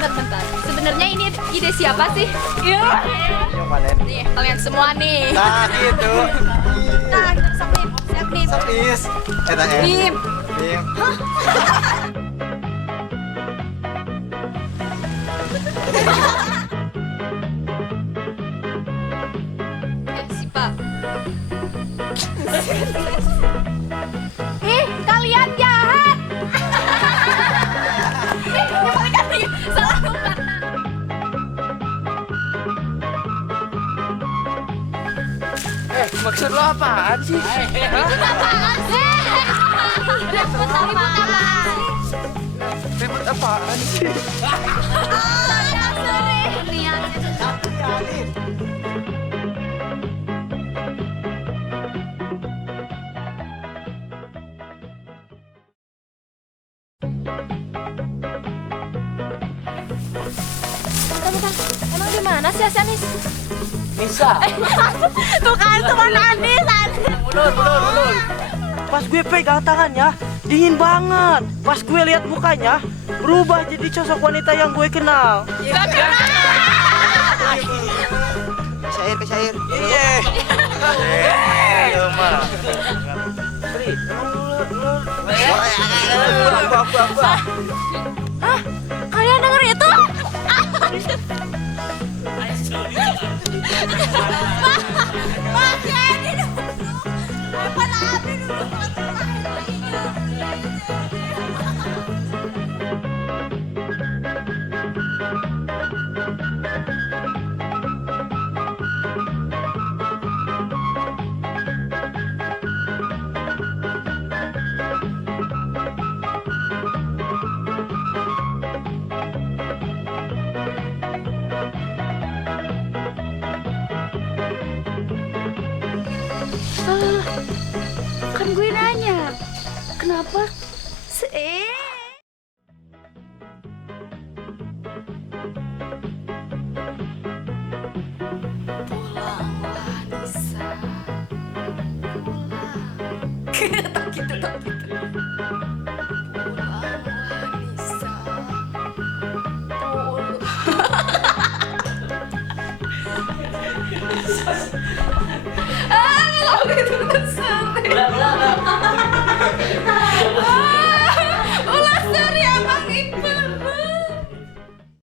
Bentar. Sebenarnya ini ide siapa sih? Yang mana nih? Nih, kalian semua nih. Nah gitu. Nah, siap nih. Sepis. Eta Nim. Nim. Sipa. Ih, kalian jahat. Yang paling kali salah umpan. Maksud lo apaan sih? Apaan sih? Ribut apaan sih? Ribut apaan sih? Emang di mana sih Asanis? Bisa. Tuh kan cuma Anis. Mundur. Pas gue pegang tangannya, dingin banget. Pas gue lihat mukanya, berubah jadi sosok wanita yang gue kenal. Gak kenal. Ke syair. Iya. Iya mah. Hah? Kalian denger itu? Kan gue nanya, kenapa pulang Wanisa, pulang. Tak gitu. Pulang Wanisa, pulang. Kalau gitu kesan.